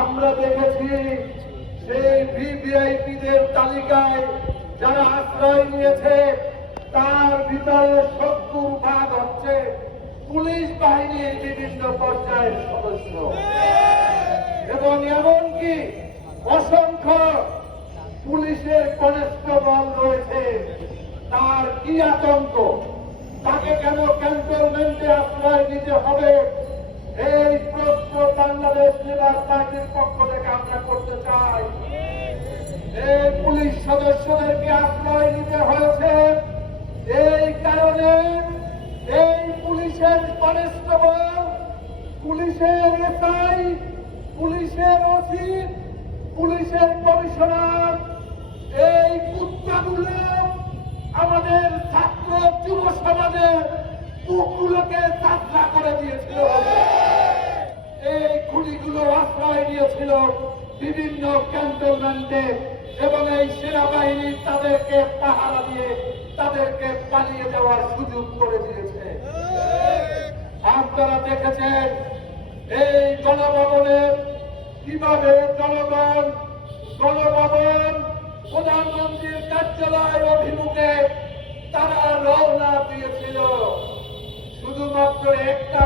আমরা দেখেছি সেই ভিভিআইপিদের তালিকায় যারা আশ্রয় নিয়েছে তার ভিতরে 70% হচ্ছে পুলিশ বাহিনীর বিভিন্ন পর্যায়ের সদস্য, এবং এমনকি অসংখ্য পুলিশের কনস্টেবল রয়েছে। তার কি আতঙ্ক, তাকে কেন ক্যান্টনমেন্টে আশ্রয় দিতে হবে, এই প্রশ্ন বাংলাদেশ লেবার পার্টির পক্ষ থেকে আমরা করতে চাই। এই পুলিশ সদস্যদেরকে আশ্রয় দিতে হয়েছে এই কারণে এই পুলিশের কনস্টেবল, পুলিশের এসআই, পুলিশের ওসি, পুলিশের কমিশনার, এই কুত্তাগুলো আমাদের ছাত্র যুব সমাজের বুকগুলোকে যাত্রা করে দিয়েছিল। এই খুনিগুলো আশ্রয় নিয়েছিল বিভিন্ন ক্যান্টনমেন্টে, এবং এই সেনাবাহিনী তাদেরকে পাহারা দিয়ে তাদেরকে পালিয়ে যাওয়ার সুযোগ করে দিয়েছে। আপনারা দেখেছেন এই গণভবনে কিভাবে জনগণ গণভবন প্রধানমন্ত্রীর কার্যালয় অভিমুখে তারা রওনা দিয়েছিল। শুধুমাত্র একটা